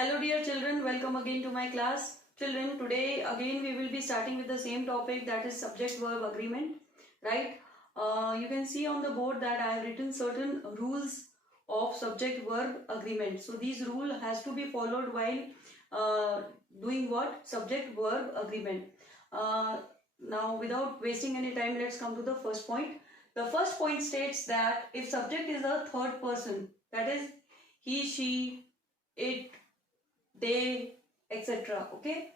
Hello dear children, welcome again to my class. Children, today again we will be starting with the same topic, that is subject verb agreement, right? You can see on the board that I have written certain rules of subject verb agreement. So these rule has to be followed while doing what? Subject verb agreement. Now without wasting any time, let's come to the first point. The first point states that if subject is a third person, that is he, she, it, they, etc. Okay.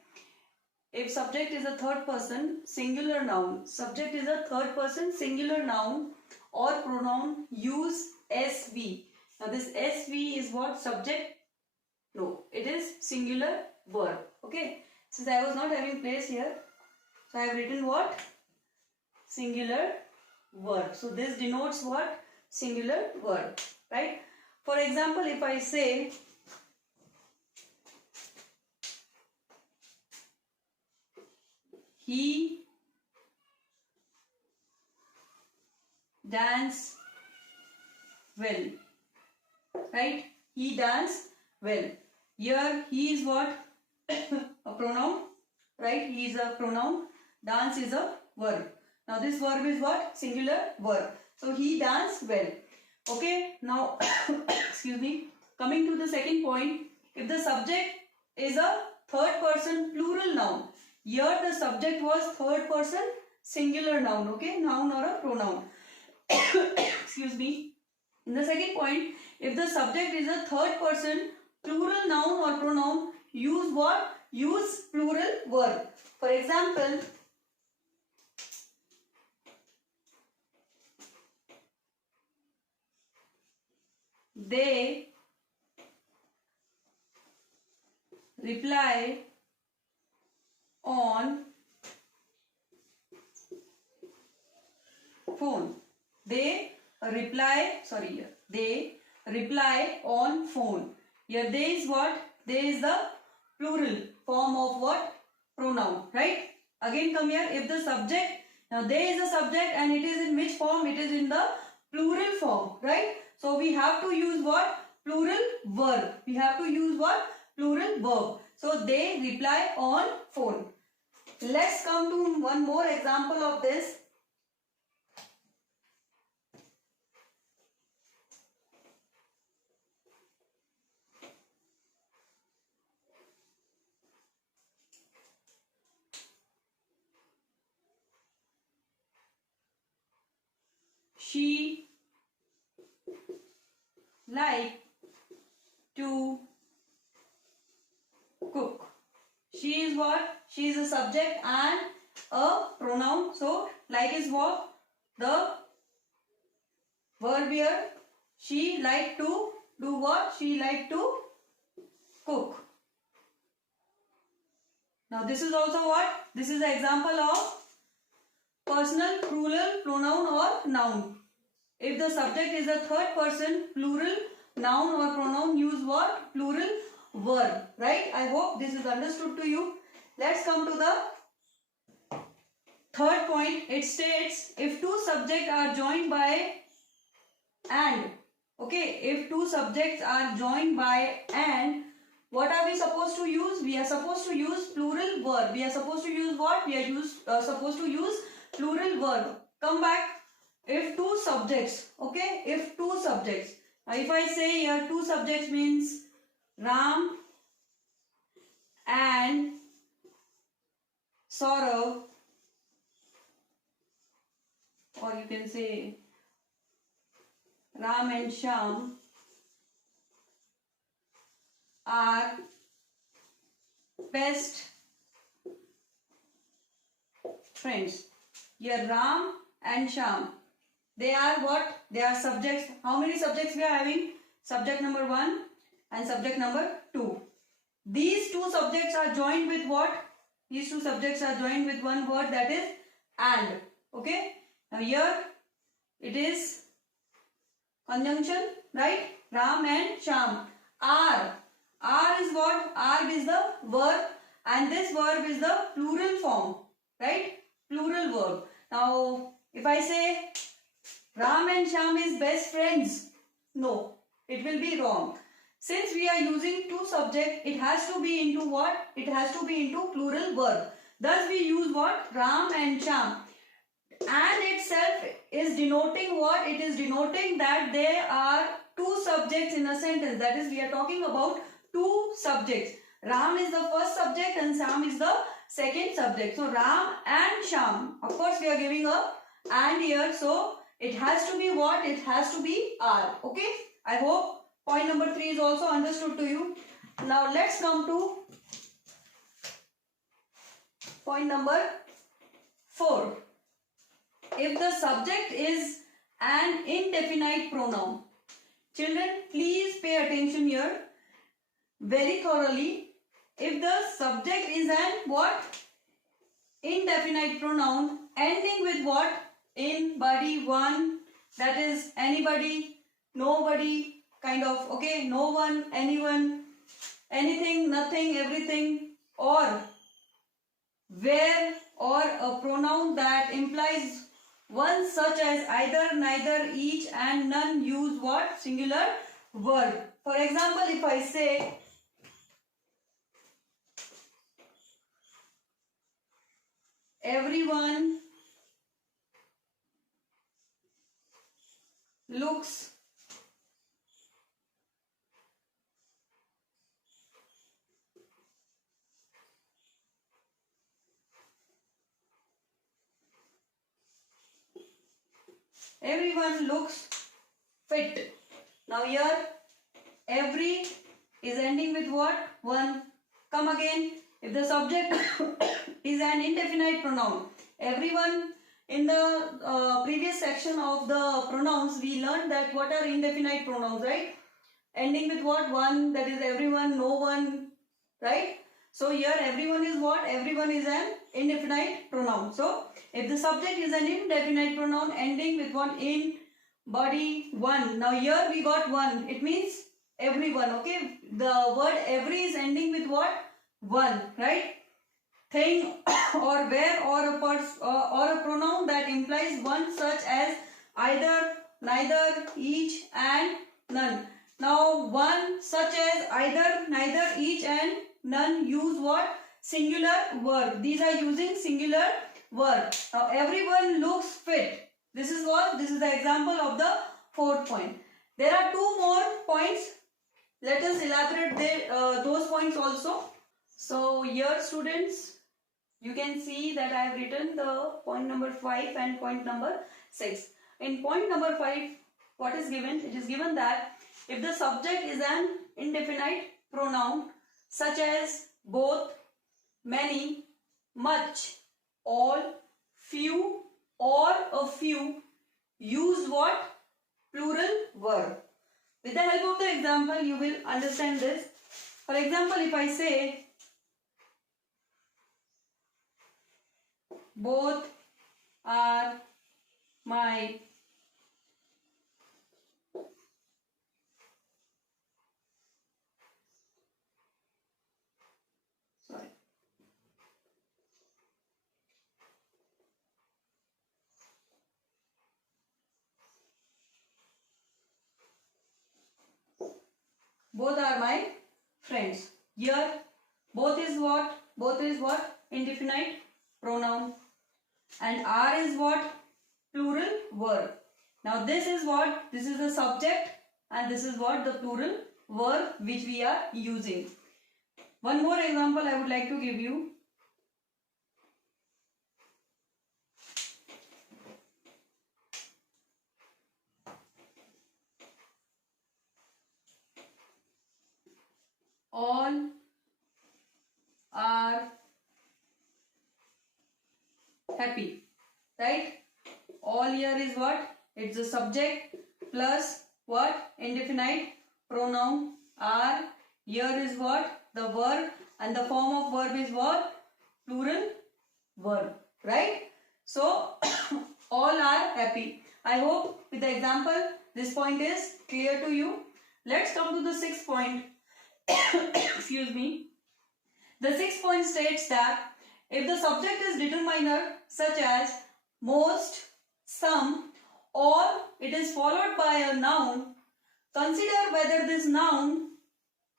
If subject is a third person singular noun, subject is a third person singular noun or pronoun, use SV. Now this SV is what? Subject? No, it is singular verb. Okay. Since I was not having place here, so I have written what? Singular verb. So this denotes what? Singular verb. Right. For example, if I say he dance well, right? He dance well. Here he is what? A pronoun, right? He is a pronoun. Dance is a verb. Now this verb is what? Singular verb. So he dance well. Okay. Now excuse me. Coming to the second point, if the subject is a third person plural noun, here the subject was third person singular noun, okay, noun or a pronoun. Excuse me. In the second point, if the subject is a third person plural noun or pronoun, use what? Use plural verb. For example, they reply on phone. They reply on phone. Here they is what? They is the plural form of what? Pronoun, right? Again come here, if the subject, now they is the subject and it is in which form? It is in the plural form, right? So we have to use what? Plural verb. We have to use what? Plural verb. So they reply on phone. Let's come to one more example of this. She like to cook. She is what? She is a subject and a pronoun. So like is what? The verb here. She like to do what? She like to cook. Now this is also what? This is an example of personal plural pronoun or noun. If the subject is a third person plural noun or pronoun, use what? Plural verb. Right? I hope this is understood to you. Let's come to the third point. It states if two subjects are joined by and. Okay, if two subjects are joined by and, what are we supposed to use? We are supposed to use plural verb. We are supposed to use what? We are supposed to use plural verb. Come back. If two subjects, okay, if two subjects. If I say here two subjects means Ram and Saurav, or you can say Ram and Shyam are best friends. Here Ram and Shyam, they are what? They are subjects. How many subjects we are having? Subject number 1 and subject number 2. These two subjects are joined with what? These two subjects are joined with one word, that is and. Okay. Now here it is conjunction, right? Ram and Shyam. Are. Are is what? Are is the verb and this verb is the plural form, right? Plural verb. Now if I say Ram and Shyam is best friends, no, it will be wrong. since we are using two subjects, it has to be into what? It has to be into plural verb. Thus we use what? Ram and Shyam. And itself is denoting what? It is denoting that there are two subjects in a sentence. That is, we are talking about two subjects. Ram is the first subject and Shyam is the second subject. So Ram and Shyam. Of course, we are giving a and here. So it has to be what? It has to be are. Okay. I hope point number 3 is also understood to you. Now let's come to point number 4. If the subject is an indefinite pronoun. Children, please pay attention here very thoroughly. If the subject is an what? Indefinite pronoun ending with what? In, body, one, that is anybody, nobody, kind of, okay, no one, anyone, anything, nothing, everything, or where, or a pronoun that implies one such as either, neither, each and none use what? Singular verb. For example, if I say everyone looks fit. Now here every is ending with what? One. Come again. If the subject is an indefinite pronoun, everyone, in the previous section of the pronouns we learned that what are indefinite pronouns, right? Ending with what? One, that is everyone, no one, right? So here everyone is what? Everyone is an indefinite pronoun. So if the subject is an indefinite pronoun ending with what? In, body, one. Now here we got one. It means everyone, okay? The word every is ending with what? One, right? Thing or where or a pronoun that implies one such as either, neither, each and none. Now one such as either, neither, each and none use what? Singular verb. These are using singular verb. Now everyone looks fit. This is what? This is the example of the fourth point. There are two more points. Let us elaborate those points also. So here students, you can see that I have written the point number 5 and point number 6. In point number 5, what is given? It is given that if the subject is an indefinite pronoun such as both, many, much, all, few or a few, use what? Plural verb. With the help of the example, you will understand this. For example, if I say both are my both are my friends. Here both is what? Both is what? Indefinite pronoun. And are is what? Plural verb. Now this is what? This is the subject and this is what? The plural verb which we are using. One more example I would like to give you. All are happy, right? All here is what? It's the subject plus what? Indefinite pronoun. Are here is what? The verb, and the form of verb is what? Plural verb, right? So all are happy. I hope with the example this point is clear to you. Let's come to the 6th point. Excuse me. The 6th point states that if the subject is determiner such as most, some, or it is followed by a noun, consider whether this noun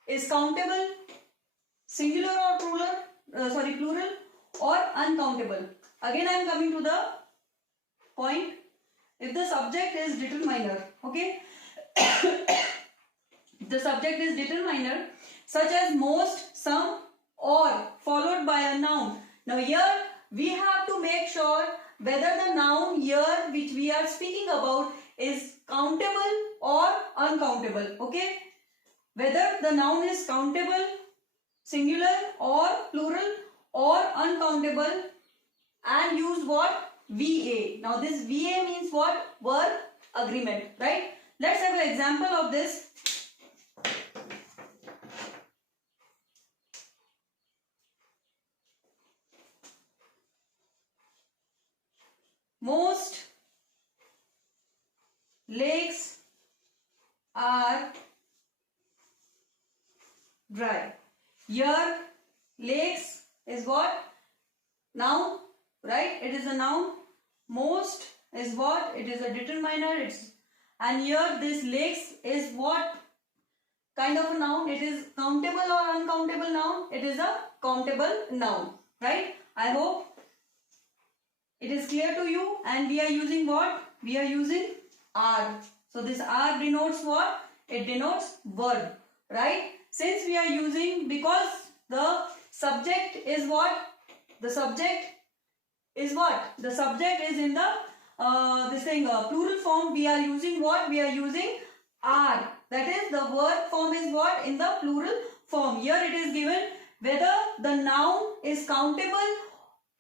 is countable, singular or plural, plural or uncountable. Again I am coming to the point. If the subject is determiner, okay, the subject is determiner such as most, some, or followed by a noun. Now here we have to make sure whether the noun here which we are speaking about is countable or uncountable, okay, whether the noun is countable, singular or plural or uncountable, and use what? VA. Now this VA means what? Verb agreement, right? Let's have an example of this. Most lakes are dry. Here lakes is what? Noun, right? It is a noun. Most is what? It is a determiner. And here this lakes is what kind of a noun? It is countable or uncountable noun? It is a countable noun, right? I hope it is clear to you. And we are using what? We are using are. So this are denotes what? It denotes verb, right? Since we are using, because the subject is what? The subject is what? The subject is in the plural form. We are using what? We are using are. That is, the verb form is what? In the plural form. Here it is given whether the noun is countable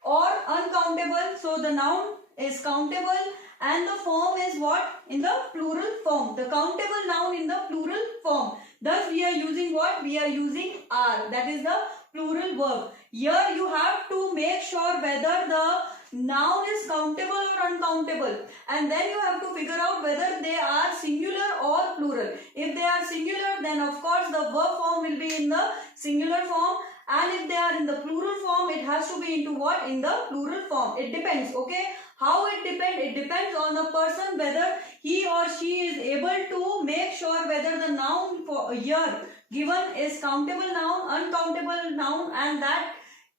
or uncountable. So the noun is countable and the form is what? In the plural form. The countable noun in the plural form. Thus we are using what? We are using are. That is the plural verb. Here you have to make sure whether the noun is countable or uncountable, and then you have to figure out whether they are singular or plural. If they are singular, then of course the verb form will be in the singular form, and if they are in the plural form, it has to be into what? In the plural form. It depends, okay? How it depends? It depends on the person whether he or she is able to make sure whether the noun for here given is countable noun, uncountable noun, and that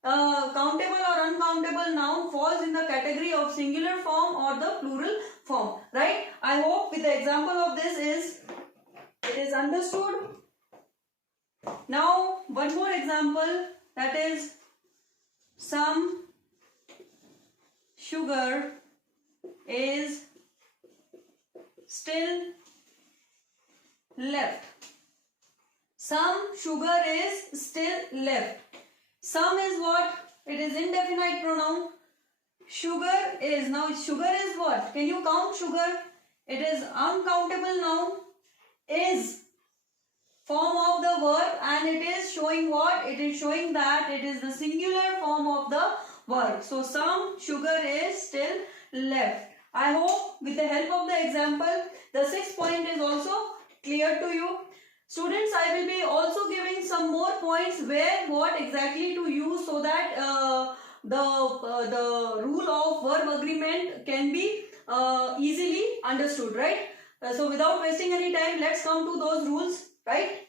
countable or uncountable noun falls in the category of singular form or the plural form, right? I hope with the example of this it is understood. Now one more example, that is some sugar is still left. Some sugar is still left. Some is what? It is indefinite pronoun. Sugar is, now sugar is what? Can you count sugar? It is uncountable noun. Is form of the verb, and it is showing what? It is showing that it is the singular form of the verb. So some sugar is still left. I hope with the help of the example, the 6th point is also clear to you. Students, I will be also giving some more points where what exactly to use so that the rule of verb agreement can be easily understood, right? So without wasting any time, let's come to those rules, right?